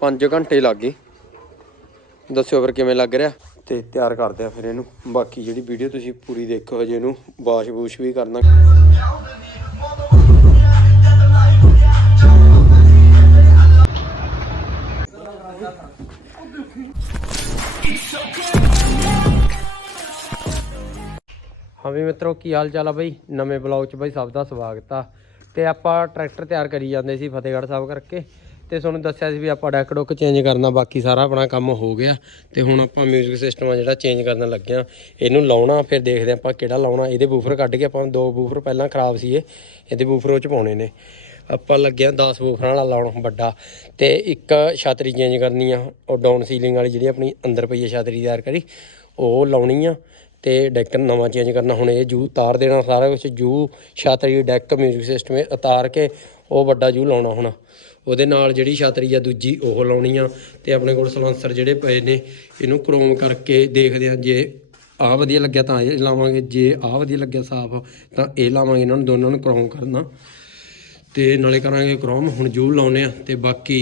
5 ਘੰਟੇ ਲੱਗ ਗਏ। ਦੱਸਿਓ ਫਿਰ ਕਿਵੇਂ ਲੱਗ ਰਿਹਾ? ਤੇ ਤਿਆਰ ਕਰਦੇ ਆ ਫਿਰ ਇਹਨੂੰ। ਬਾਕੀ ਜਿਹੜੀ ਵੀਡੀਓ ਤੁਸੀਂ ਪੂਰੀ ਦੇਖੋ ਹਜੇ ਇਹਨੂੰ ਵਾਸ਼ ਬੂਸ਼ ਵੀ ਕਰਨਾ। ਹਾਂ ਵੀ ਮਿੱਤਰੋ ਕੀ ਹਾਲ ਚਾਲ ਆ ਬਈ? ਨਵੇਂ ਬਲੌਗ 'ਚ ਬਈ ਸਭ ਦਾ ਸਵਾਗਤ ਆ। ਤੇ ਆਪਾਂ ਟਰੈਕਟਰ ਤਿਆਰ ਕਰੀ ਜਾਂਦੇ ਸੀ ਫਤਿਹਗੜ੍ਹ ਸਾਹਿਬ ਕਰਕੇ। ਤੇ ਤੁਹਾਨੂੰ ਦੱਸਿਆ ਸੀ ਵੀ ਆਪਾਂ ਡੈਕ ਡੁੱਕ ਚੇਂਜ ਕਰਨਾ ਬਾਕੀ ਸਾਰਾ ਆਪਣਾ ਕੰਮ ਹੋ ਗਿਆ ਤੇ ਹੁਣ ਆਪਾਂ 뮤직 ਸਿਸਟਮ ਆ ਜਿਹੜਾ ਚੇਂਜ ਕਰਨ ਲੱਗੇ ਆ ਇਹਨੂੰ ਲਾਉਣਾ ਫਿਰ ਦੇਖਦੇ ਆਪਾਂ ਕਿਹੜਾ ਲਾਉਣਾ ਇਹਦੇ ਬੂਫਰ ਕੱਢ ਕੇ ਆਪਾਂ ਦੋ ਬੂਫਰ ਪਹਿਲਾਂ ਖਰਾਬ ਸੀ ਇਹ ਇਹਦੇ ਬੂਫਰ ਉਹ ਚ ਪਾਉਣੇ ਨੇ ਆਪਾਂ ਲੱਗਿਆ 10 ਬੂਫਰਾਂ ਵਾਲਾ ਲਾਉਣ ਵੱਡਾ ਤੇ ਇੱਕ ਛਤਰੀ ਚੇਂਜ ਕਰਨੀ ਆ ਉਹ ਡਾਊਨ ਸੀਲਿੰਗ ਵਾਲੀ ਜਿਹੜੀ ਆਪਣੀ ਅੰਦਰ ਪਈ ਹੈ ਛਤਰੀ ਤਿਆਰ ਕਰੀ ਉਹ ਲਾਉਣੀ ਆ ਤੇ ਡੈਕ ਨਵਾਂ ਚੇਂਜ ਕਰਨਾ ਹੁਣ ਇਹ ਜੂ ਤਾਰ ਦੇਣਾ ਸਾਰਾ ਕੁਝ ਜੂ ਛਤਰੀ ਡੈਕ 뮤직 ਸਿਸਟਮ ਇਹ ਉਤਾਰ ਕੇ ਉਹ ਵੱਡਾ ਜੂ ਲਾਉਣਾ ਹੁਣ ਉਹਦੇ ਨਾਲ ਜਿਹੜੀ ਛਾਤਰੀ ਆ ਦੂਜੀ ਉਹ ਲਾਉਣੀ ਆ ਤੇ ਆਪਣੇ ਕੋਲ ਸਲੈਂਸਰ ਜਿਹੜੇ ਪਏ ਨੇ, ਇਹਨੂੰ ਕ੍ਰੋਮ ਕਰਕੇ ਦੇਖਦੇ ਆ ਜੇ ਆਹ ਵਧੀਆ ਲੱਗਿਆ ਤਾਂ ਇਹ ਲਾਵਾਂਗੇ, ਜੇ ਆਹ ਵਧੀਆ ਲੱਗਿਆ ਸਾਫ਼, ਤਾਂ ਇਹ ਲਾਵਾਂਗੇ ਇਹਨਾਂ ਨੂੰ ਦੋਨਾਂ ਨੂੰ ਕ੍ਰੋਮ ਕਰਨਾ। ਤੇ ਨਾਲੇ ਕਰਾਂਗੇ ਕ੍ਰੋਮ ਹੁਣ ਜੂ ਲਾਉਨੇ ਆ ਤੇ ਬਾਕੀ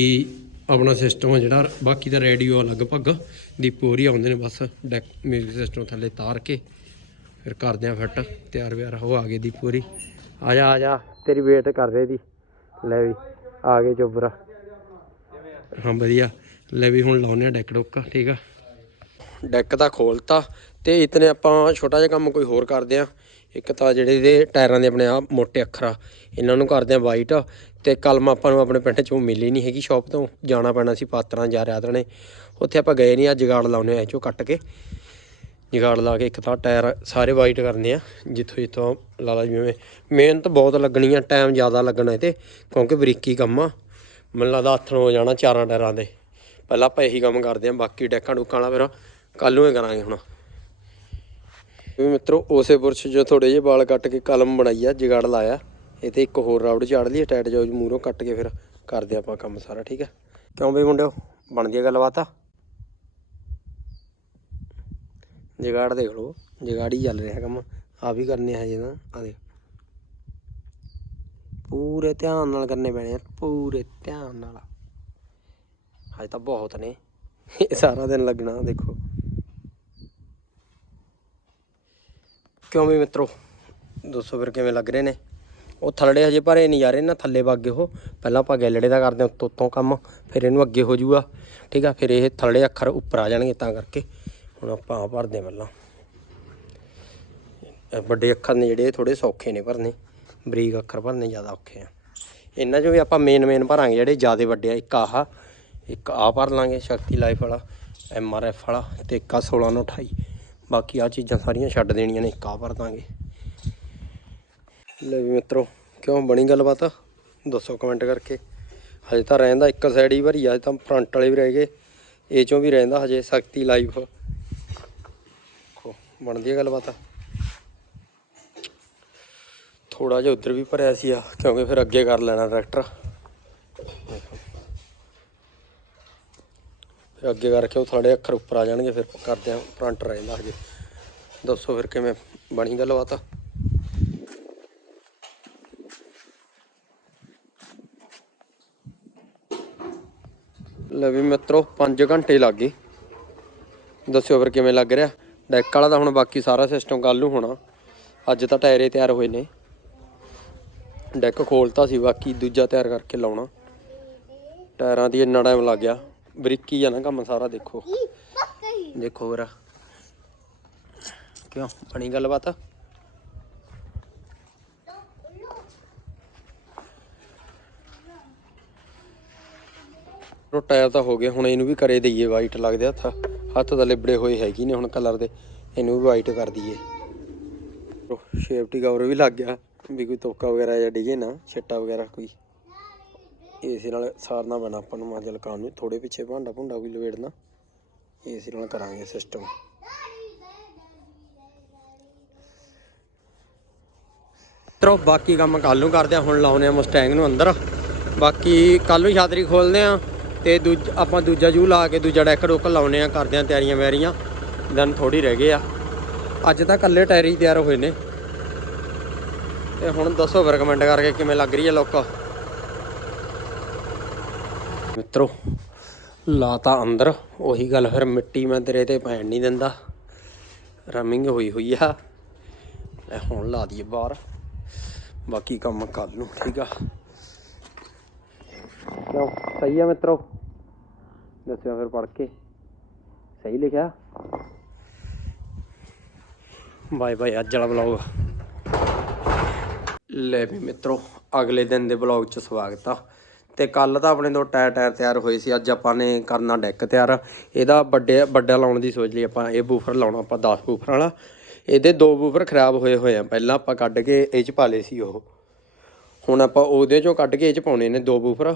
ਆਪਣਾ ਸਿਸਟਮ ਆ ਜਿਹੜਾ, ਬਾਕੀ ਦਾ ਰੇਡੀਓ ਲਗਭਗ ਦੀਪੋ ਹੋਰੀ ਆਉਂਦੇ ਨੇ ਬਸ ਡੈਕ ਮਿਊਜ਼ਿਕ ਸਿਸਟਮ ਥੱਲੇ ਤਾਰ ਕੇ, ਫਿਰ ਕਰਦੇ ਆ ਫਿੱਟ ਤਿਆਰ ਵਿਆਰ ਹੋ ਆ ਗਏ ਦੀਪੋ ਹੋਰੀ। ਆ ਜਾ ਆ ਜਾ, ਤੇਰੀ ਵੇਟ ਕਰ ਰਹੇ ਦੀ ਲੈ ਵੀ। ਆ ਗਏ ਚੋਬਰਾ ਹਾਂ ਵਧੀਆ। ਲੈ ਵੀ ਹੁਣ ਲਾਉਨੇ ਆ ਡੈਕ ਡੋਕਾ ਠੀਕ ਆ? ਡੈਕ ਦਾ ਖੋਲਤਾ ਤੇ ਇਤਨੇ ਆਪਾਂ ਛੋਟਾ ਜਿਹਾ ਕੰਮ ਕੋਈ ਹੋਰ ਕਰਦੇ ਆ। ਇੱਕ ਤਾਂ ਜਿਹੜੇ ਇਹਦੇ ਟਾਇਰਾਂ ਦੇ ਆਪਣੇ ਆ ਮੋٹے ਅੱਖਰ ਆ ਇਹਨਾਂ ਨੂੰ ਕਰਦੇ ਆ ਵਾਈਟ ਤੇ ਕਲਮ ਆਪਾਂ ਨੂੰ ਆਪਣੇ ਪਿੰਡ ਚੋਂ ਮਿਲੀ ਨਹੀਂ ਹੈਗੀ ਸ਼ਾਪ ਤੋਂ ਜਾਣਾ ਪੈਣਾ ਸੀ ਪਾਤਰਾਂ ਜਾ ਰਿਆ ਨੇ। ਉੱਥੇ ਆਪਾਂ ਗਏ ਨਹੀਂ ਆ ਜਗਾੜ ਲਾਉਨੇ ਆ ਇਹ ਚੋਂ ਕੱਟ ਕੇ। ਜਗਾੜ ਲਾ ਕੇ ਇੱਕ ਤਾਂ ਟਾਇਰ ਸਾਰੇ ਵਾਈਟ ਕਰਨੇ ਆ, ਜਿੱਥੋਂ ਜਿੱਥੋਂ ਲਾ ਲਾਲਾ ਜਿਵੇਂ ਮਿਹਨਤ ਬਹੁਤ ਲੱਗਣੀ ਆ ਟਾਈਮ ਜ਼ਿਆਦਾ ਲੱਗਣਾ ਇਹ ਤੇ ਕਿਉਂਕਿ ਬਰੀਕੀ ਕੰਮ ਆ। ਮੈਨੂੰ ਲੱਗਦਾ ਹੱਥ ਨੂੰ ਹੋ ਜਾਣਾ ਚਾਰਾਂ ਟਾਇਰਾਂ ਦੇ। ਪਹਿਲਾਂ ਆਪਾਂ ਇਹੀ ਕੰਮ ਕਰਦੇ ਆ, ਬਾਕੀ ਡੈਕਾਂ ਡੁਕਾਂ ਵਾਲਾ ਫਿਰ ਕੱਲ ਨੂੰ ਹੀ ਕਰਾਂਗੇ ਹੁਣ। ਵੀ ਮਿੱਤਰੋ, ਉਸੇ ਬੁਰਸ਼ 'ਚੋਂ ਥੋੜੇ ਜਿਹੇ ਵਾਲ ਕੱਟ ਕੇ ਕਲਮ ਬਣਾਈ ਆ, ਜਗਾੜ ਲਾਇਆ। ਇਹ ਤੇ ਇੱਕ ਹੋਰ ਰਾਊਡ ਝਾੜ ਲਈ ਟਾਇਟ ਜੋ ਮੂਹਰੋਂ ਕੱਟ ਕੇ ਫਿਰ ਕਰਦੇ ਆਪਾਂ ਕੰਮ ਸਾਰਾ, ਠੀਕ ਆ? ਕਿਉਂ ਬਈ ਮੁੰਡਿਓ? ਬਣਦੀ ਆ ਗੱਲਬਾਤ ਆ? ਜਗਾੜ ਦੇਖ ਲਓ, ਜਗਾੜ ਹੀ ਚੱਲ ਰਿਹਾ ਕੰਮ ਆ ਵੀ ਕਰਨੇ ਹਜੇ ਨਾ ਆ ਦੇਖ। ਪੂਰੇ ਧਿਆਨ ਨਾਲ ਕਰਨੇ ਪੈਣੇ ਆ, ਪੂਰੇ ਧਿਆਨ ਨਾਲ। ਹਜੇ ਤਾਂ ਬਹੁਤ ਨੇ, ਇਹ ਸਾਰਾ ਦਿਨ ਲੱਗਣਾ, ਦੇਖੋ। ਕਿਉਂ ਵੀ ਮਿੱਤਰੋ, ਦੱਸੋ ਫਿਰ ਕਿਵੇਂ ਲੱਗ ਰਹੇ ਨੇ? ਉਹ ਥੱਲੜੇ ਹਜੇ ਭਰੇ ਨਹੀਂ ਜਾ ਰਹੇ ਨਾ ਥੱਲੇ ਵਾਗੇ ਉਹ। ਪਹਿਲਾਂ ਆਪਾਂ ਗੈਲੜੇ ਦਾ ਕਰਦੇ ਹਾਂ, ਉੱਤੋਂ ਉੱਤੋਂ ਕੰਮ, ਫਿਰ ਇਹਨੂੰ ਅੱਗੇ ਹੋ ਜਾਊਗਾ। ਠੀਕ ਆ, ਫਿਰ ਇਹ ਥੱਲੜੇ ਅੱਖਰ ਉੱਪਰ ਆ ਜਾਣਗੇ ਤਾਂ ਕਰਕੇ। ਹੁਣ ਆਪਾਂ ਆ ਭਰਦੇ ਹਾਂ ਪਹਿਲਾਂ। ਵੱਡੇ ਅੱਖਰ ਨੇ ਜਿਹੜੇ ਥੋੜੇ ਸੌਖੇ ਨੇ ਭਰਨੇ। ਬਰੀਕ ਅੱਖਰ ਭਰਨੇ ਜ਼ਿਆਦਾ ਔਖੇ ਆ। ਇਹਨਾਂ 'ਚੋਂ ਵੀ ਆਪਾਂ ਮੇਨ ਮੇਨ ਭਰਾਂਗੇ ਜਿਹੜੇ ਜ਼ਿਆਦਾ ਵੱਡੇ ਆ। ਇੱਕ ਆਹ, ਇੱਕ ਆ ਭਰ ਲਾਂਗੇ, ਸ਼ਕਤੀ ਲਾਈਫ ਵਾਲਾ, ਐਮ ਆਰ ਐਫ ਵਾਲਾ ਤੇ ਇੱਕ ਆ 1628 ਬਾਕੀ ਆ ਚੀਜ਼ਾਂ ਸਾਰੀਆਂ ਛੱਡ ਦੇਣੀਆਂ ਨੇ, ਇੱਕ ਆ ਭਰ ਦਾਂਗੇ। ਲੈ ਵੀ ਮਿੱਤਰੋ, ਕਿਉਂ ਬਣੀ ਗੱਲਬਾਤ? ਦੱਸੋ ਕਮੈਂਟ ਕਰਕੇ। ਹਜੇ ਤਾਂ ਰਹਿੰਦਾ ਇੱਕ ਸਾਈਡ ਹੀ ਭਰੀ ਆ ਹਜੇ ਤਾਂ ਫਰੰਟ ਵਾਲੇ ਵੀ ਰਹਿ ਗਏ। ਇਹ ਚੋਂ ਵੀ ਰਹਿੰਦਾ ਹਜੇ ਸ਼ਕਤੀ ਲਾਈਫ। ਬਣਦੀ ਹੈ ਗੱਲਬਾਤ। ਥੋੜਾ ਜਿਹਾ ਉੱਧਰ ਵੀ ਭਰਿਆ ਸੀ ਆ, ਕਿਉਂਕਿ ਫਿਰ ਅੱਗੇ ਕਰ ਲੈਣਾ ਟਰੈਕਟਰ ਫਿਰ ਅੱਗੇ ਕਰਕੇ ਉਹ ਥੋੜੇ ਅੱਖਰ ਉੱਪਰ ਆ ਜਾਣਗੇ, ਫਿਰ ਕਰਦੇ ਆ ਫਰੰਟ ਰਹਿੰਦਾ ਹਜੇ। ਦੱਸੋ ਫਿਰ ਕਿਵੇਂ ਬਣੀ ਗੱਲਬਾਤ? ਲੈ ਵੀ ਮਿੱਤਰੋ 5 ਘੰਟੇ ਲੱਗ ਗਏ। ਦੱਸਿਓ ਫਿਰ ਕਿਵੇਂ ਲੱਗ ਰਿਹਾ? ਡੈਕ ਵਾਲਾ ਤਾਂ ਹੁਣ ਬਾਕੀ ਸਾਰਾ ਸਿਸਟਮ ਕੱਲ ਨੂੰ ਹੋਣਾ। ਅੱਜ ਤਾਂ ਟਾਇਰੇ ਤਿਆਰ ਹੋਏ ਨੇ। ਡੈਕ ਖੋਲਤਾ ਸੀ, ਬਾਕੀ ਦੂਜਾ ਤਿਆਰ ਕਰਕੇ ਲਾਉਣਾ। ਟਾਇਰਾਂ ਦੀ ਇੰਨਾ ਟਾਈਮ ਲੱਗ ਗਿਆ। ਬਰੀਕੀ ਆ ਨਾ ਕੰਮ ਸਾਰਾ, ਦੇਖੋ। ਦੇਖੋ ਵੀਰਾ ਕਿਉਂ? ਬਣੀ ਗੱਲਬਾਤ? ਉਹ ਟਾਇਰ ਤਾਂ ਹੋ ਗਿਆ, ਹੁਣ ਇਹਨੂੰ ਵੀ ਕਰੇ ਦਈਏ ਵਾਈਟ ਲੱਗਦੇ ਹੱਥ। ਹੱਥ ਤਾਂ ਲਿਬੜੇ ਹੋਏ ਹੈਗੀ ਨੇ ਹੁਣ ਕਲਰ ਦੇ, ਇਹਨੂੰ ਵੀ ਵਾਈਟ ਕਰ ਦਈਏ। ਸ਼ੇਫਟੀ ਕਵਰ ਵੀ ਲੱਗ ਗਿਆ, ਵੀ ਕੋਈ ਤੋਕਾ ਵਗੈਰਾ ਜਾਂ ਡਿਗੇ ਨਾ, ਛਿੱਟਾ ਵਗੈਰਾ ਕੋਈ। ਏਸੀ ਨਾਲ ਸਾਰਨਾ ਪੈਣਾ ਆਪਾਂ ਨੂੰ, ਮਾਜਲ ਕਾਨ ਨੂੰ ਥੋੜੇ ਪਿੱਛੇ ਭਾਂਡਾ ਭੁੰਡਾ ਵੀ ਲਵੇੜਨਾ। ਏਸੀ ਨਾਲ ਕਰਾਂਗੇ ਸਿਸਟਮ ਤਰੋ ਬਾਕੀ ਕੰਮ ਕੱਲ ਨੂੰ ਕਰਦੇ ਆ, ਹੁਣ ਲਾਉਨੇ ਆ ਮਸਟੈਂਗ ਨੂੰ ਅੰਦਰ। ਬਾਕੀ ਕੱਲ ਨੂੰ ਛਾਤਰੀ ਖੋਲਦੇ ਆ। ਤੇ ਦੂਜ ਆਪਾਂ ਦੂਜਾ ਜੂ ਲਾ ਕੇ ਦੂਜਾ ਡੈਕ ਡੁੱਕ ਲਾਉਨੇ ਆ, ਕਰਦੇ ਆ ਤਿਆਰੀਆਂ ਵੈਰੀਆਂ। ਦਿਨ ਥੋੜੀ ਰਹਿ ਗਏ ਆ। ਅੱਜ ਤਾਂ ਕੱਲੇ ਟਾਇਰ ਹੀ ਤਿਆਰ ਹੋਏ ਨੇ। ਤੇ ਹੁਣ ਦੱਸੋ ਫਿਰ ਕਮੈਂਟ ਕਰਕੇ ਕਿਵੇਂ ਲੱਗ ਰਹੀ ਹੈ ਲੋਕ ਮਿੱਤਰੋ ਲਾਤਾ ਅੰਦਰ, ਉਹੀ ਗੱਲ ਫਿਰ ਮਿੱਟੀ ਮੈਂ ਤੇਰੇ ਤੇ ਪੈਣ ਨਹੀਂ ਦਿੰਦਾ। ਰਮਿੰਗ ਹੋਈ ਹੋਈ ਆ। ਲੈ ਹੁਣ ਲਾ ਦਈਏ ਬਾਹਰ। ਬਾਕੀ ਕੰਮ ਕਰ ਲੂ ਠੀਕ ਆ। ਕਿਉਂ ਸਹੀ ਆ ਮਿੱਤਰੋ। ਦੱਸਿਓ ਫਿਰ ਪੜ੍ਹ ਕੇ। ਸਹੀ ਲਿਖਿਆ? ਬਾਏ ਬਾਏ, ਅੱਜ ਵਾਲਾ ਵਲੌਗ ਲੈ ਵੀ ਮਿੱਤਰੋ, ਅਗਲੇ ਦਿਨ ਦੇ ਵਲੌਗ 'ਚ ਸਵਾਗਤ ਆ। ਤੇ ਕੱਲ ਤਾਂ ਆਪਣੇ ਤੋਂ ਟਾਇਰ ਟਾਇਰ ਤਿਆਰ ਹੋਏ ਸੀ, ਅੱਜ ਆਪਾਂ ਨੇ ਕਰਨਾ ਡੈਕ ਤਿਆਰ। ਇਹਦਾ ਵੱਡੇ ਵੱਡਾ ਲਾਉਣ ਦੀ ਸੋਚ ਲਈ ਆਪਾਂ, ਇਹ ਬੂਫਰ ਲਾਉਣਾ, ਆਪਾਂ 10 ਬੂਫਰ ਵਾਲਾ। ਇਹਦੇ ਦੋ ਬੂਫਰ ਖਰਾਬ ਹੋਏ ਹੋਏ ਆ। ਪਹਿਲਾਂ ਆਪਾਂ ਕੱਢ ਕੇ ਇਹ 'ਚ ਪਾ ਲਏ ਸੀ ਉਹ। ਹੁਣ ਆਪਾਂ ਉਹਦੇ 'ਚੋਂ ਕੱਢ ਕੇ ਇਹ 'ਚ ਪਾਉਣੇ ਨੇ ਦੋ ਬੂਫਰ।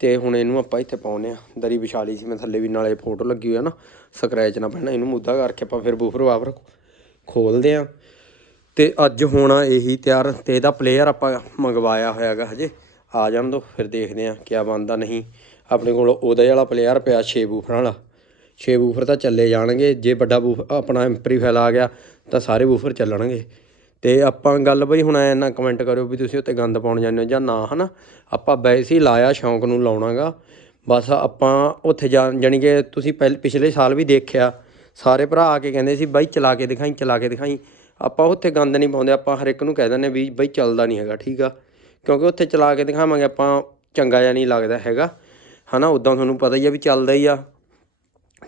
ਤੇ ਹੁਣ ਇਹਨੂੰ ਆਪਾਂ ਇੱਥੇ ਪਾਉਨੇ ਆ ਦਰੀ ਵਿਛਾ ਲਈ ਸੀ, ਮੈਂ ਥੱਲੇ ਵੀ ਨਾਲੇ ਫੋਟੋ ਲੱਗੀ ਹੋਈ ਆ ਨਾ। ਸਕ੍ਰੈਚ ਨਾ ਪੈਣਾ, ਇਹਨੂੰ ਮੁੱਦਾ ਕਰਕੇ ਆਪਾਂ ਫਿਰ ਬੂਫਰ ਵਾਪਰ ਖੋਲਦੇ ਆ ਤੇ ਅੱਜ ਹੋਣਾ ਇਹੀ ਤਿਆਰ, ਤੇ ਇਹਦਾ ਪਲੇਅਰ ਆਪਾਂ ਮੰਗਵਾਇਆ ਹੋਇਆਗਾ ਹਜੇ। ਆ ਜਾਣ ਦੋ, ਫਿਰ ਦੇਖਦੇ ਆ ਕਿਆ ਬਣਦਾ ਨਹੀਂ। ਆਪਣੇ ਕੋਲ ਉਹਦੇ ਵਾਲਾ ਪਲੇਅਰ ਪਿਆ 6 ਬੂਫਰਾਂ ਵਾਲਾ। 6 ਬੂਫਰ ਤਾਂ ਚੱਲੇ ਜਾਣਗੇ। ਜੇ ਵੱਡਾ ਬੂਫ ਆਪਣਾ ਐਂਪਰੀਫਾਇਲ ਆ ਗਿਆ, ਤਾਂ ਸਾਰੇ ਬੂਫਰ ਚੱਲਣਗੇ। ਅਤੇ ਆਪਾਂ ਗੱਲ ਬਈ ਹੁਣ ਐ ਨਾ ਕਮੈਂਟ ਕਰਿਓ ਵੀ ਤੁਸੀਂ ਉੱਤੇ ਗੰਦ ਪਾਉਣ ਜਾਂਦੇ ਹੋ ਜਾਂ ਨਾ ਹੈ ਨਾ ਆਪਾਂ ਵੈਸੇ ਹੀ ਲਾਇਆ, ਸ਼ੌਂਕ ਨੂੰ ਲਾਉਣਾ ਗਾ ਬਸ ਆਪਾਂ ਉੱਥੇ ਜਾ, ਜਾਣੀ ਕਿ ਤੁਸੀਂ ਪਹਿਲ, ਪਿਛਲੇ ਸਾਲ ਵੀ ਦੇਖਿਆ, ਸਾਰੇ ਭਰਾ ਆ ਕੇ ਕਹਿੰਦੇ ਸੀ, ਬਾਈ ਚਲਾ ਕੇ ਦਿਖਾਈ, ਚਲਾ ਕੇ ਦਿਖਾਈ। ਆਪਾਂ ਉੱਥੇ ਗੰਦ ਨਹੀਂ ਪਾਉਂਦੇ, ਆਪਾਂ ਹਰ ਇੱਕ ਨੂੰ ਕਹਿ ਦਿੰਦੇ ਵੀ ਬਾਈ ਚੱਲਦਾ ਨਹੀਂ ਹੈਗਾ, ਠੀਕ ਆ? ਕਿਉਂਕਿ ਉੱਥੇ ਚਲਾ ਕੇ ਦਿਖਾਵਾਂਗੇ ਆਪਾਂ, ਚੰਗਾ ਜਿਹਾ ਨਹੀਂ ਲੱਗਦਾ ਹੈਗਾ, ਹਨਾ? ਉਦਾਂ ਤੁਹਾਨੂੰ ਪਤਾ ਹੀ ਆ ਵੀ ਚੱਲਦਾ ਹੀ ਆ।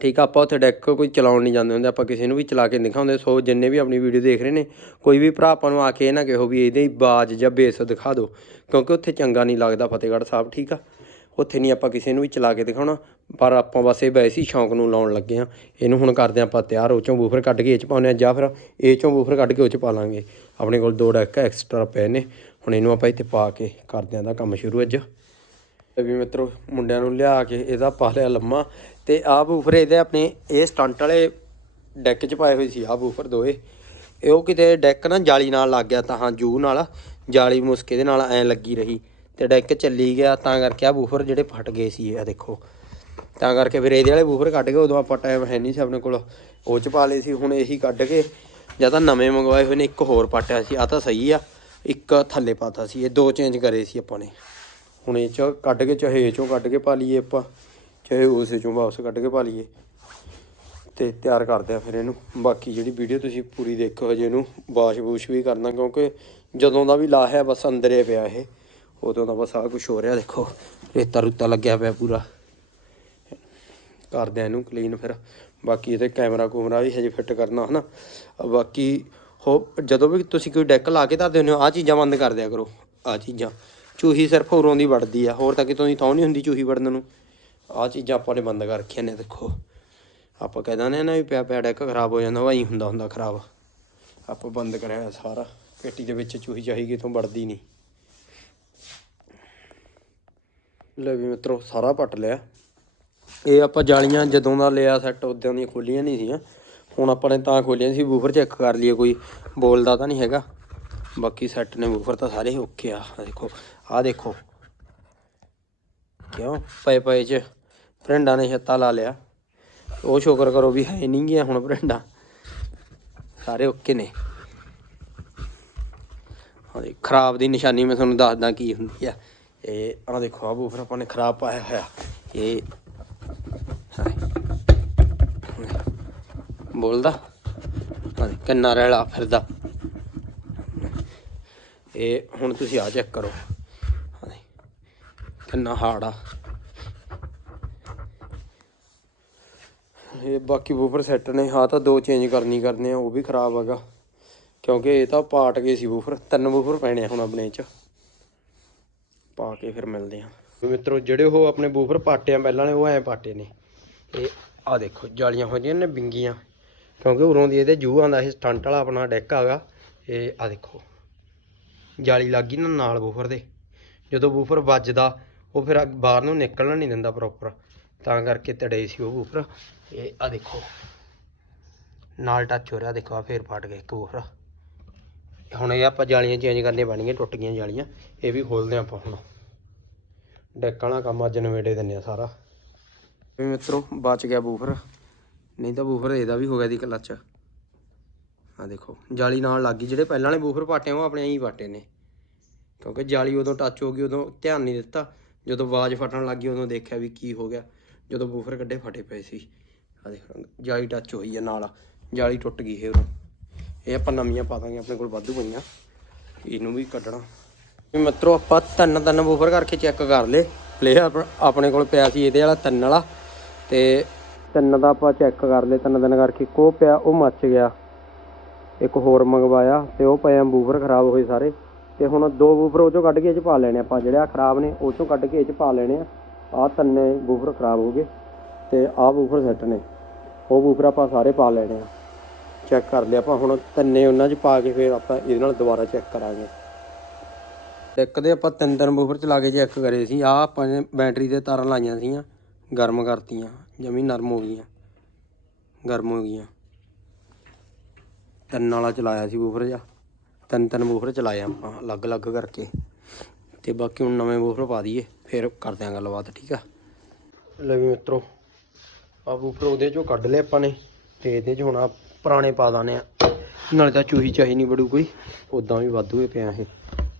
ਠੀਕ ਆ, ਆਪਾਂ ਉੱਥੇ ਡੈਕ ਕੋਈ ਚਲਾਉਣ ਨਹੀਂ ਜਾਂਦੇ ਹੁੰਦੇ, ਆਪਾਂ ਕਿਸੇ ਨੂੰ ਵੀ ਚਲਾ ਕੇ ਦਿਖਾਉਂਦੇ, ਸੋ ਜਿੰਨੇ ਵੀ ਆਪਣੀ ਵੀਡੀਓ ਦੇਖ ਰਹੇ ਨੇ, ਕੋਈ ਵੀ ਭਰਾ ਆਪਾਂ ਨੂੰ ਆ ਕੇ ਇਹ ਨਾ ਕਹੋ ਵੀ ਇਹਦੇ ਬਾਜ ਜਾਂ ਬੇਸ ਦਿਖਾ ਦਿਓ, ਕਿਉਂਕਿ ਉੱਥੇ ਚੰਗਾ ਨਹੀਂ ਲੱਗਦਾ ਫਤਿਹਗੜ੍ਹ ਸਾਹਿਬ, ਠੀਕ ਆ। ਉੱਥੇ ਨਹੀਂ ਆਪਾਂ ਕਿਸੇ ਨੂੰ ਵੀ ਚਲਾ ਕੇ ਦਿਖਾਉਣਾ, ਪਰ ਆਪਾਂ ਬਸ ਇਹ ਵੈਸੇ ਹੀ ਸ਼ੌਂਕ ਨੂੰ ਲਾਉਣ ਲੱਗੇ ਆ ਇਹਨੂੰ ਹੁਣ ਕਰਦੇ ਆਪਾਂ ਤਿਆਰ, ਉਹ ਚੋਂ ਬੂਫਰ ਕੱਢ ਕੇ ਇਹ ਚ ਪਾਉਂਦੇ ਆ ਜਾਂ ਫਿਰ ਇਹ ਚੋਂ ਬੂਫਰ ਕੱਢ ਕੇ ਉਹ ਚ ਪਾ ਲਾਂਗੇ। ਆਪਣੇ ਕੋਲ ਦੋ ਡੈਕ ਐਕਸਟਰਾ ਪਏ ਨੇ, ਹੁਣ ਇਹਨੂੰ ਆਪਾਂ ਇੱਥੇ ਪਾ ਕੇ ਕਰਦੇ ਆਂ ਦਾ ਕੰਮ ਸ਼ੁਰੂ ਅੱਜ। ਤੇ ਵੀ ਮਿੱਤਰੋ, ਮੁੰਡਿਆਂ ਨੂੰ ਲਿਆ ਕੇ ਇਹਦਾ ਪਾ ਲਿਆ ਲੰਮਾ ਤੇ ਆਹ ਬੂਫਰ ਇਹਦੇ ਆਪਣੇ, ਇਹ ਸਟੰਟ ਵਾਲੇ ਡੈਕ 'ਚ ਪਾਏ ਹੋਏ ਸੀ ਆਹ ਬੂਫਰ ਦੋਏ। ਇਹ ਉਹ ਕਿਤੇ ਡੈਕ ਨਾ ਜਾਲੀ ਨਾਲ ਲੱਗ ਗਿਆ ਤਾਂ, ਹਾਂ, ਜੂ ਨਾਲ, ਜਾਲੀ ਮੁਸਕੇ ਦੇ ਨਾਲ ਐ ਲੱਗੀ ਰਹੀ। ਤੇ ਡੈਕ ਚੱਲੀ ਗਿਆ, ਤਾਂ ਕਰਕੇ ਆ ਬੂਫਰ ਜਿਹੜੇ ਫਟ ਗਏ ਸੀ, ਇਹ ਦੇਖੋ। ਤਾਂ ਕਰਕੇ ਫਿਰ ਇਹਦੇ ਵਾਲੇ ਬੂਫਰ ਕੱਢ ਕੇ ਉਦੋਂ ਆਪਾਂ ਟਾਈਮ ਹੈ ਨਹੀਂ ਸੀ ਆਪਣੇ ਕੋਲ। ਉਹ ਚ ਪਾ ਲਏ ਸੀ, ਹੁਣ ਇਹੀ ਕੱਢ ਕੇ, ਜਾਂ ਤਾਂ ਨਵੇਂ ਮੰਗਵਾਏ ਹੋਏ ਨੇ, ਇੱਕ ਹੋਰ ਪਾਟਿਆ ਸੀ ਆ ਤਾਂ ਸਹੀ ਆ। ਇੱਕ ਥੱਲੇ ਪਾਤਾ ਸੀ, ਇਹ ਦੋ ਚੇਂਜ ਕਰੇ ਸੀ ਆਪਾਂ ਨੇ। ਹੁਣ ਇਹ ਚ ਕੱਢ ਕੇ, ਚਾਹੇ ਇਹ ਚੋਂ ਕੱਢ ਕੇ ਪਾ ਲਈਏ ਆਪਾਂ। ਚਾਹੇ ਉਸੇ ਚੋਂ ਵਾਪਸ ਕੱਢ ਕੇ ਪਾ ਲਈਏ। ਤੇ ਤਿਆਰ ਕਰਦੇ ਆ ਫਿਰ ਇਹਨੂੰ। ਬਾਕੀ ਜਿਹੜੀ ਵੀਡੀਓ ਤੁਸੀਂ ਪੂਰੀ ਦੇਖੋ ਹਜੇ ਇਹਨੂੰ ਵਾਸ਼ ਵੂਸ਼ ਵੀ ਕਰਨਾ, ਕਿਉਂਕਿ ਜਦੋਂ ਦਾ ਵੀ ਲਾਹਿਆ ਬਸ ਅੰਦਰੇ ਪਿਆ ਇਹ। ਉਦੋਂ ਦਾ ਬਸ ਆ ਕੁਝ ਹੋ ਰਿਹਾ, ਦੇਖੋ। ਰੇਤਾ ਰੁੱਤਾ ਲੱਗਿਆ ਪਿਆ ਪੂਰਾ। ਕਰਦੇ ਆ ਇਹਨੂੰ ਕਲੀਨ ਫਿਰ। ਬਾਕੀ ਇਹਦੇ ਕੈਮਰਾ ਕੂਮਰਾ ਵੀ ਹਜੇ ਫਿੱਟ ਕਰਨਾ, ਹਨਾ। ਅਹ ਬਾਕੀ ਹੋ ਜਦੋਂ ਵੀ ਤੁਸੀਂ ਕੋਈ ਡੈਕ ਲਾ ਕੇ ਧਰਦੇ ਹੋ ਆ ਚੀਜ਼ਾਂ ਬੰਦ ਕਰ ਦਿਆ ਕਰੋ। ਆ ਚੀਜ਼ਾਂ। ਚੂਹੀ ਸਿਰਫ ਹੋਰੋਂ ਦੀ ਵੜਦੀ ਆ। ਹੋਰ ਤਾਂ ਕਿਤੋਂ ਦੀ ਤਾਂ ਨਹੀਂ ਹੁੰਦੀ ਚੂਹੀ ਵੜਨ ਨੂੰ। ਆ ਚੀਜ਼ਾਂ ਆਪਾਂ ਨੇ ਬੰਦ ਕਰ ਰੱਖੀਆਂ ਨੇ, ਦੇਖੋ। ਆਪਾਂ ਕਹਿ ਦਿੰਦੇ ਆ ਨਾ ਵੀ ਪਿਆ ਪਿਆ ਡੈਕ ਖਰਾਬ ਹੋ ਜਾਂਦਾ ਵਾਈ ਹੁੰਦਾ ਹੁੰਦਾ ਖਰਾਬ। ਆਪਾਂ ਬੰਦ ਕਰਿਆ ਹੋਇਆ ਸਾਰਾ, ਪੇਟੀ ਦੇ ਵਿੱਚ ਚੂਹੀ ਚਾਹੀ ਕਿਤੋਂ ਵੜਦੀ ਨਹੀਂ। ਲੈ ਵੀ ਮਿੱਤਰੋ, ਸਾਰਾ ਪੱਟ ਲਿਆ। ਇਹ ਆਪਾਂ ਜਾਲੀਆਂ ਜਦੋਂ ਦਾ ਲਿਆ ਸੈੱਟ ਉਦੋਂ ਦੀਆਂ ਖੋਲੀਆਂ ਨਹੀਂ ਸੀਆਂ ਹੁਣ ਆਪਾਂ ਨੇ ਤਾਂ ਖੋਲੀਆਂ ਸੀ ਬੂਫਰ ਚੈੱਕ ਕਰ ਲਈਏ ਕੋਈ ਬੋਲਦਾ ਤਾਂ ਨਹੀਂ ਹੈਗਾ। ਬਾਕੀ ਸੈੱਟ ਨੇ ਬੂਫਰ ਤਾਂ ਸਾਰੇ ਓਕੇ ਆ। ਦੇਖੋ ਆਹ ਦੇਖੋ। ਕਿਉਂ? ਪਏ ਪਏ ਚ। ਭਰਿੰਡਾਂ ਨੇ ਛੱਤਾ ਲਾ ਲਿਆ। ਉਹ ਸ਼ੁਕਰ ਕਰੋ ਵੀ ਹੈ ਨਹੀਂ ਗਿਆ ਹੁਣ ਭਰਿੰਡਾ ਸਾਰੇ ਓਕੇ ਨੇ। ਹਾਂਜੀ ਖਰਾਬ ਦੀ ਨਿਸ਼ਾਨੀ ਮੈਂ ਤੁਹਾਨੂੰ ਦੱਸਦਾ ਕੀ ਹੁੰਦੀ ਆ। ਇਹ ਆਹ ਦੇਖੋ ਆ ਬੂਫਰ ਆਪਾਂ ਨੇ ਖਰਾਬ ਪਾਇਆ ਹੋਇਆ। ਇਹ ਬੋਲਦਾ? ਕਿੰਨਾ ਰੈਲਾ ਫਿਰਦਾ। ਇਹ ਹੁਣ ਤੁਸੀਂ ਆ ਚੈੱਕ ਕਰੋ। ਕਿੰਨਾ ਹਾਰਡ ਆ। ਇਹ ਬਾਕੀ ਬੂਫਰ ਸੈੱਟ ਨੇ। ਹਾਂ ਤਾਂ ਦੋ ਚੇਂਜ ਕਰਨੀ ਕਰਨੇ ਆ, ਉਹ ਵੀ ਖਰਾਬ ਹੈਗਾ ਕਿਉਂਕਿ ਇਹ ਤਾਂ ਪਾਟ ਗਏ ਸੀ ਬੂਫਰ। ਤਿੰਨ ਬੂਫਰ ਪੈਣੇ ਆ ਹੁਣ ਆਪਣੇ ਚ। ਪਾ ਕੇ ਫਿਰ ਮਿਲਦੇ ਆ। ਮਿੱਤਰੋ, ਜਿਹੜੇ ਉਹ ਆਪਣੇ ਬੂਫਰ ਪਾਟੇ ਆ, ਪਹਿਲਾਂ ਨੇ ਉਹ ਐ ਪਾਟੇ ਨੇ। ਇਹ ਆ ਦੇਖੋ, ਜਾਲੀਆਂ ਹੋ ਜੀਆਂ ਨੇ, ਬਿੰਗੀਆਂ। ਕਿਉਂਕਿ ਉਰੋਂ ਦੀ ਇਹਦੇ ਜੂ ਆਂਦਾ ਇਹ ਸਟੰਟ ਵਾਲਾ ਆਪਣਾ ਡੈਕ ਆਗਾ ਇਹ ਆ ਦੇਖੋ, ਜਾਲੀ ਲੱਗ ਗਈ ਨਾ ਨਾਲ ਬੂਫਰ ਦੇ। ਜਦੋਂ ਬੂਫਰ ਵੱਜਦਾ, ਉਹ ਫਿਰ ਅੱਗ- ਬਾਹਰ ਨੂੰ ਨਿਕਲਣਾ ਨਹੀਂ ਦਿੰਦਾ ਪ੍ਰੋਪਰ ਤਾਂ ਕਰਕੇ ਤੜੇ ਸੀ ਉਹ ਬੂਫਰ। ਇਹ ਆ ਦੇਖੋ। ਨਾਲ ਟੱਚ ਹੋ ਰਿਹਾ, ਦੇਖੋ ਆ ਫੇਰ ਫਟ ਗਿਆ ਇੱਕ ਬੂਫਰ। ਹੁਣ ਇਹ ਆਪਾਂ ਜਾਲੀਆਂ ਚੇਂਜ ਕਰਨੀਆਂ ਪੈਣਗੀਆਂ ਟੁੱਟ ਗਈਆਂ ਜਾਲੀਆਂ। ਇਹ ਵੀ ਖੋਲਦੇ ਆਪਾਂ ਹੁਣ। ਡੈਕ ਵਾਲਾ ਕੰਮ ਅੱਜ ਨਵੇੜੇ ਦਿੰਨੇ ਆ ਸਾਰਾ। ਵੀ ਮਿੱਤਰੋ, ਬਚ ਗਿਆ ਬੂਫਰ। ਨਹੀਂ ਤਾਂ ਬੂਫਰ ਇਹਦਾ ਵੀ ਹੋ ਗਿਆ ਦੀ ਕਲੱਚ। ਆ ਦੇਖੋ, ਜਾਲੀ ਨਾਲ ਲੱਗ ਗਈ। ਜਿਹੜੇ ਪਹਿਲਾਂ ਵਾਲੇ ਬੂਫਰ ਪਾਟੇ ਉਹ ਆਪਣੇ ਐਂ ਹੀ ਪਾਟੇ ਨੇ। ਕਿਉਂਕਿ ਜਾਲੀ ਉਦੋਂ ਟੱਚ ਹੋ ਗਈ, ਉਦੋਂ ਧਿਆਨ ਨਹੀਂ ਦਿੱਤਾ। ਜਦੋਂ ਆਵਾਜ਼ ਫਟਣ ਲੱਗ ਗਈ, ਉਦੋਂ ਦੇਖਿਆ ਵੀ ਕੀ ਹੋ ਗਿਆ। ਜਦੋਂ ਬੂਫਰ ਕੱਢੇ ਫਟੇ ਪਏ ਸੀ। ਆ ਦੇਖ ਜਾਲੀ ਟੱਚ ਹੋਈ ਆ ਨਾਲ, ਜਾਲੀ ਟੁੱਟ ਗਈ ਇਹ ਉਰੋਂ। ਇਹ ਆਪਾਂ ਨਵੀਆਂ ਪਾ ਦਾਂਗੇ, ਆਪਣੇ ਕੋਲ ਵਾਧੂ ਪਈਆਂ। ਇਹਨੂੰ ਵੀ ਕੱਢਣਾ। ਵੀ ਮਿੱਤਰੋ, ਆਪਾਂ ਤਿੰਨ ਤਿੰਨ ਬੂਫਰ ਕਰਕੇ ਚੈੱਕ ਕਰ ਲਏ। ਪਲੇਅਰ ਆਪਣੇ ਕੋਲ ਪਿਆ ਸੀ, ਇਹਦੇ ਵਾਲਾ ਤਿੰਨ ਵਾਲਾ। ਤੇ ਤਿੰਨ ਦਾ ਆਪਾਂ ਚੈੱਕ ਕਰ ਲਏ, ਤਿੰਨ ਦਿਨ ਕਰਕੇ। ਕੋ ਪਿਆ, ਉਹ ਮੱਚ ਗਿਆ। ਇੱਕ ਹੋਰ ਮੰਗਵਾਇਆ, ਤੇ ਉਹ ਪਏ ਬੂਫਰ ਖਰਾਬ ਹੋਏ ਸਾਰੇ। ਤੇ ਹੁਣ ਦੋ ਬੂਫਰ ਉਹ ਚੋਂ ਕੱਢ ਕੇ ਇਹ ਚ ਪਾ ਲੈਣੇ ਆਪਾਂ, ਜਿਹੜੇ ਆ ਖਰਾਬ ਨੇ, ਉਹ ਚੋਂ ਕੱਢ ਕੇ ਇਹ ਚ ਪਾ ਲੈਣੇ ਆ। ਆਹ ਤਿੰਨੇ ਬੂਫਰ ਖਰਾਬ ਹੋ ਗਏ ਤੇ ਆਹ ਬੂਫਰ ਸੈੱਟ ਨੇ। ਉਹ ਬੂਫਰ ਆਪਾਂ ਸਾਰੇ ਪਾ ਲੈਣੇ ਆ। ਚੈੱਕ ਕਰ ਲਿਆ ਆਪਾਂ, ਹੁਣ ਤਿੰਨੇ ਉਹਨਾਂ 'ਚ ਪਾ ਕੇ ਫਿਰ ਆਪਾਂ ਇਹਦੇ ਨਾਲ ਦੁਬਾਰਾ ਚੈੱਕ ਕਰਾਂਗੇ। ਇੱਕ ਦੇ ਆਪਾਂ ਤਿੰਨ ਤਿੰਨ ਬੂਫਰ ਚਲਾ ਕੇ ਚੈੱਕ ਕਰੇ ਸੀ। ਆਹ ਆਪਾਂ ਨੇ ਬੈਟਰੀ ਤੇ ਤਾਰਾਂ ਲਾਈਆਂ ਸੀਆਂ ਗਰਮ ਕਰਤੀਆਂ, ਜਮੀ ਨਰਮ ਹੋ ਗਈਆਂ, ਗਰਮ ਹੋ ਗਈਆਂ। ਤਿੰਨ ਵਾਲਾ ਚਲਾਇਆ ਸੀ ਬੂਫਰ ਜਾ ਤਿੰਨ ਤਿੰਨ ਬੂਫਰ ਚਲਾਏ ਆਪਾਂ, ਅਲੱਗ-ਅਲੱਗ ਕਰਕੇ। ਤੇ ਬਾਕੀ ਹੁਣ ਨਵੇਂ ਬੂਫਰ ਪਾ ਦਈਏ, ਫਿਰ ਕਰਦੇ ਆਂ ਗੱਲਬਾਤ, ਠੀਕ ਆ? ਲੈ ਵੀ ਮਿੱਤਰੋ ਆ ਬੂਫਰ ਉਹਦੇ ਚੋਂ ਕੱਢ ਲਏ ਆਪਾਂ ਨੇ, ਤੇ ਇਹਦੇ ਚ ਹੁਣ ਆ ਪੁਰਾਣੇ ਪਾ ਦਾਨੇ ਆ। ਨਾਲੇ ਤਾਂ ਚੂਹੀ ਚਾਹੀ ਨਹੀਂ ਬੜੂ ਕੋਈ ਉਦਾਂ ਵੀ ਵਾਧੂ ਹੀ ਪਿਆ ਇਹ।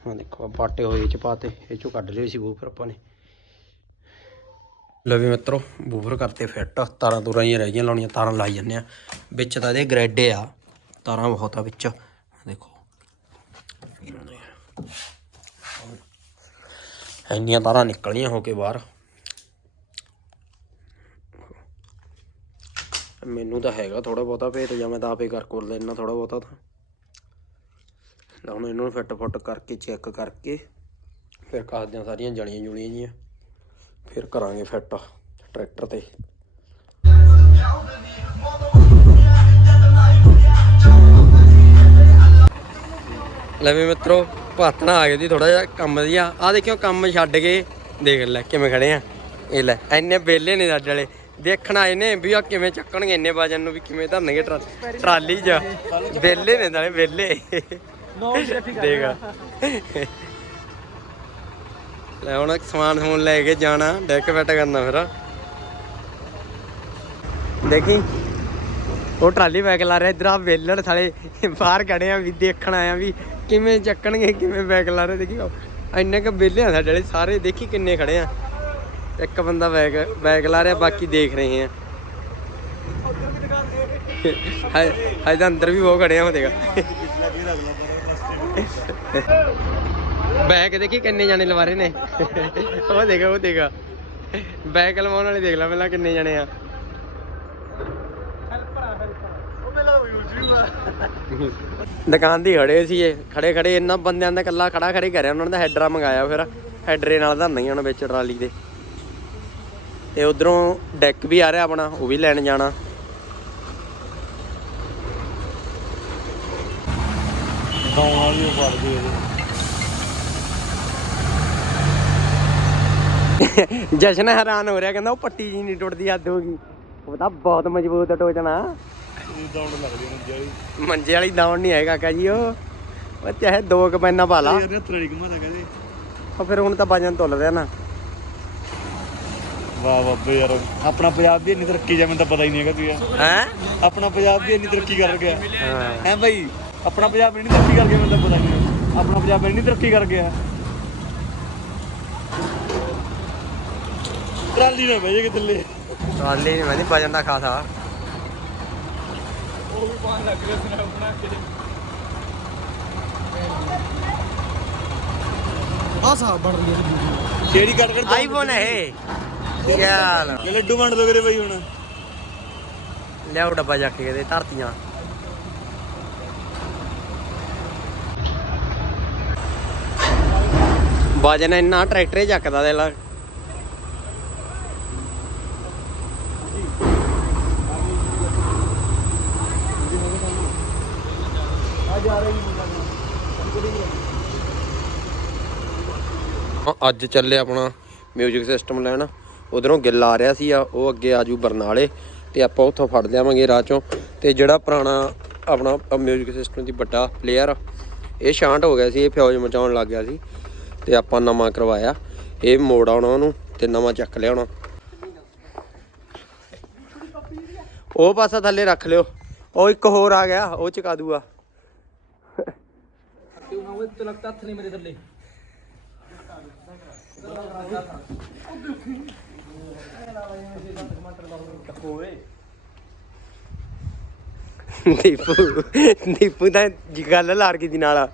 ਹਾਂ ਦੇਖੋ, ਆਹ ਪਾਟੇ ਹੋਏ ਇਹ ਚ ਪਾਤੇ, ਇਹ ਚੋਂ ਕੱਢ ਲਏ ਸੀ ਬੂਫਰ ਆਪਾਂ ਨੇ। ਲੈ ਵੀ ਮਿੱਤਰੋ, ਬੂਫਰ ਕਰਤੇ ਫਿੱਟ ਤਾਰਾਂ ਤੁਰਾਂ ਹੀ ਰਹਿ ਗਈਆਂ, ਲਾਉਣੀਆਂ ਤਾਰਾਂ ਲਾਈ ਜੰਨੇ ਆ। ਵਿੱਚ ਤਾਂ ਇਹਦੇ ਗ੍ਰੈਡੇ ਆ, ਤਾਰਾਂ ਬਹੁਤ ਆ ਵਿੱਚ। ਦੇਖੋ। ਇੰਨੀਆਂ ਤਾਰਾਂ ਨਿਕਲੀਆਂ ਹੋ ਕੇ ਬਾਹਰ। ਮੈਨੂੰ ਤਾਂ ਹੈਗਾ ਥੋੜਾ ਬਹੁਤਾ ਭੇਤ, ਜਾਂ ਮੈਂ ਤਾਂ ਆਪੇ ਕਰ ਕੋਲ ਲੈਣਾ ਥੋੜਾ ਬਹੁਤਾ ਤਾਂ। ਲੈ ਹੁਣ ਇਹਨਾਂ ਨੂੰ ਫਿੱਟ ਫੁੱਟ ਕਰਕੇ ਚੈੱਕ ਕਰਕੇ, ਫਿਰ ਕਾਸਦਿਆਂ ਸਾਰੀਆਂ ਜਲੀਆਂ ਜੁਲੀਆਂ ਜੀਆਂ, ਫਿਰ ਕਰਾਂਗੇ ਫਿੱਟ ਟਰੈਕਟਰ ਤੇ। ਲੈ ਵੀ ਮਿੱਤਰੋ ਭਾਤਣਾ ਆ ਗਏ ਦੀ ਥੋੜਾ ਜਿਹਾ ਕੰਮ ਦੀਆਂ। ਆ ਦੇਖਿਓ ਕੰਮ ਛੱਡ ਕੇ ਦੇਖ ਲੈ ਕਿਵੇਂ ਖੜੇ ਆ। ਇਹ ਲੈ ਐਨੇ ਬੇਲੇ ਨੇ ਸਾਡੇ ਵਾਲੇ। ਦੇਖਣ ਆਏ ਨੇ ਵੀ ਆ ਕਿਵੇਂ ਚੱਕਣਗੇ ਇੰਨੇ ਵਜਨ ਨੂੰ ਵੀ ਕਿਵੇਂ ਧਰਨਗੇ ਟਰਾਲੀ 'ਚ। ਬੇਲੇ ਨੇ ਨਾਲੇ ਬੇਲੇ ਦੇਖ। ਲੈ ਹੁਣ ਸਮਾਨ ਸਮੂਨ ਲੈ ਕੇ ਜਾਣਾ, ਡੈਕ ਫਿੱਟ ਕਰਨਾ ਫਿਰ। ਦੇਖੀ, ਉਹ ਟਰਾਲੀ ਬੈਕ ਲਾ ਰਿਹਾ, ਇਧਰ ਆ ਵੇਲੜ ਥਾਲੇ ਬਾਹਰ ਖੜੇ ਆ, ਵੀ ਦੇਖਣ ਆਇਆ ਵੀ ਕਿਵੇਂ ਚੱਕਣਗੇ, ਕਿਵੇਂ ਬੈਕ ਲਾ ਰਹੇ, ਦੇਖੀ ਇੰਨੇ ਕ ਵੇਲੇ ਆ ਸਾਡੇ ਵਾਲੇ, ਸਾਰੇ ਦੇਖੀ ਕਿੰਨੇ ਖੜੇ ਆ। ਇੱਕ ਬੰਦਾ ਬੈਗ ਬੈਕ ਲਾ ਰਿਹਾ, ਬਾਕੀ ਦੇਖ ਰਹੇ ਆ। ਹਾਏ ਹਾਏ ਤਾਂ ਅੰਦਰ ਵੀ ਬਹੁਤ ਖੜੇ ਆ, ਉਹ ਦੇਖ। ਬੈਕ ਦੇਖੀ ਕਿੰਨੇ ਜਾਣੇ ਲਵਾ ਰਹੇ ਨੇ। ਉਹ ਦੇਖ ਉਹ ਦੇਖ। ਬੈਕ ਲਵਾਉਣ ਵਾਲੇ ਦੇਖ ਲੈ ਪਹਿਲਾਂ ਕਿੰਨੇ ਜਾਣੇ ਆ। ਦੁਕਾਨ ਦੀ ਖੜੇ ਸੀ ਇਹ। ਖੜੇ ਖੜੇ ਇਹਨਾਂ ਬੰਦਿਆਂ ਦਾ ਇਕੱਲਾ ਖੜਾ ਖੜੇ ਕਰਿਆ ਉਹਨਾਂ ਦਾ ਹੈਡਰਾ ਮੰਗਾਇਆ ਫਿਰ। ਹੈਡਰੇ ਨਾਲ ਧਰਨਾ ਹੀ ਹੁਣ ਵਿੱਚ ਟਰਾਲੀ ਦੇ। ਤੇ ਉਧਰੋਂ ਡੈਕ ਵੀ ਆ ਰਿਹਾ ਆਪਣਾ ਉਹ ਵੀ ਲੈਣ ਜਾਣਾ। ਗਾਉਣ ਵਾਲੀ ਉਹ ਫੜ ਗਈ ਜਸ਼ਨ ਹੈਰਾਨ ਹੋ ਰਿਹਾ ਕਹਿੰਦਾ ਉਹ ਪੱਟੀ ਜੀ ਨਹੀਂ ਟੁੱਟਦੀ ਹੱਦ ਹੋ ਗਈ। ਉਹ ਤਾਂ ਬਹੁਤ ਮਜ਼ਬੂਤ ਟੋਚਣਾ। ਦੌੜ ਲੱਗਦੀ ਮੰਜੇ ਵਾਲੀ ਦੌੜ ਨਹੀਂ ਹੈ ਕਾਕਾ ਜੀ ਉਹ। ਉਹ ਚਾਹੇ ਦੋ ਕੁ ਪੈਨਾ ਪਾ ਲਾ। ਕਹਦੇ। ਉਹ ਫਿਰ ਹੁਣ ਤਾਂ ਵਜਨ ਤੁੱਲ ਰਿਹਾ ਨਾ। ਵਾਹ ਬਾਬੇ ਯਾਰ ਆਪਣਾ ਪੰਜਾਬ ਵੀ ਇੰਨੀ ਤਰੱਕੀ ਜਾ ਮੈਨੂੰ ਤਾਂ ਪਤਾ ਹੀ ਨਹੀਂ ਹੈਗਾ ਤੂੰ ਹੈ? ਆਪਣਾ ਪੰਜਾਬ ਵੀ ਇੰਨੀ ਤਰੱਕੀ ਕਰ ਗਿਆ। ਹਾਂ। ਭਾਈ ਆਪਣਾ ਪੰਜਾਬ ਇੰਨੀ ਤਰੱਕੀ ਕਰ ਗਿਆ ਮੈਨੂੰ ਤਾਂ ਪਤਾ ਨਹੀਂ। ਆਪਣਾ ਪੰਜਾਬ ਇੰਨੀ ਤਰੱਕੀ ਕਰ ਗਿਆ। ਟਰਾਲੀ ਨਾ ਬਹਿ ਜੇ ਥੱਲੇ ਟਰਾਲੀ ਨਹੀਂ ਮੈਂ ਵਜਨ ਦਾ ਖਾਸਾ। ਉਹ ਵੀ ਪਾਣ ਲੱਗ ਗਿਆ ਸਨਾ ਬਣਾ ਕੇ। ਆ ਸਾਹ ਬੜ ਰਹੀ ਹੈ ਕਿਹੜੀ ਕੱਟ ਕੱਟ ਆਈਫੋਨ ਹੈ ਇਹ। ਚੱਲ। ਇਹ ਲੱਡੂ ਵੰਡ ਦੋ ਕਰੇ ਭਾਈ ਹੁਣ। ਲਿਆਓ ਡੱਬਾ ਚੱਕ ਕੇ ਦੇ ਧਰਤੀਆਂ। ਵਜਨ ਇੰਨਾ ਟਰੈਕਟਰ ਹੀ ਚੱਕਦਾ ਦੇ ਲਾ। ਅੱਜ ਚੱਲੇ ਆਪਣਾ 뮤직 ਸਿਸਟਮ ਲੈਣ ਉਧਰੋਂ ਗਿੱਲ ਆ ਰਿਹਾ ਸੀ ਆ ਉਹ ਅੱਗੇ ਆਜੂ ਬਰਨਾਲੇ ਤੇ ਆਪਾਂ ਉੱਥੋਂ ਫੜ ਲਿਆਵਾਂਗੇ ਰਾਹ ਚੋਂ ਤੇ ਜਿਹੜਾ ਪੁਰਾਣਾ ਆਪਣਾ 뮤직 ਸਿਸਟਮ ਦੀ ਵੱਡਾ ਪਲੇਅਰ ਇਹ ਸ਼ਾਂਟ ਹੋ ਗਿਆ ਸੀ ਇਹ ਫਿਊਜ਼ ਮਚਾਉਣ ਲੱਗ ਗਿਆ ਸੀ ਤੇ ਆਪਾਂ ਨਵਾਂ ਕਰਵਾਇਆ ਇਹ ਮੋੜ ਆਉਣਾ ਉਹਨੂੰ ਤੇ ਨਵਾਂ ਚੱਕ ਲਿਆਉਣਾ ਉਹ ਪਾਸਾ ਥੱਲੇ ਰੱਖ ਲਿਓ ਉਹ ਇੱਕ ਹੋਰ ਆ ਗਿਆ ਉਹ ਚਕਾ ਦੂਗਾ ਤੇ ਲੱਗਦਾ ਹੱਥ ਨਹੀਂ ਮੇਰੇ ਥੱਲੇ। ਓਏ ਦੀਪੂ ਦੀਪੂ ਤਾਂ ਗੱਲ ਲਾੜ ਗਈ ਦੀ ਨਾਲ।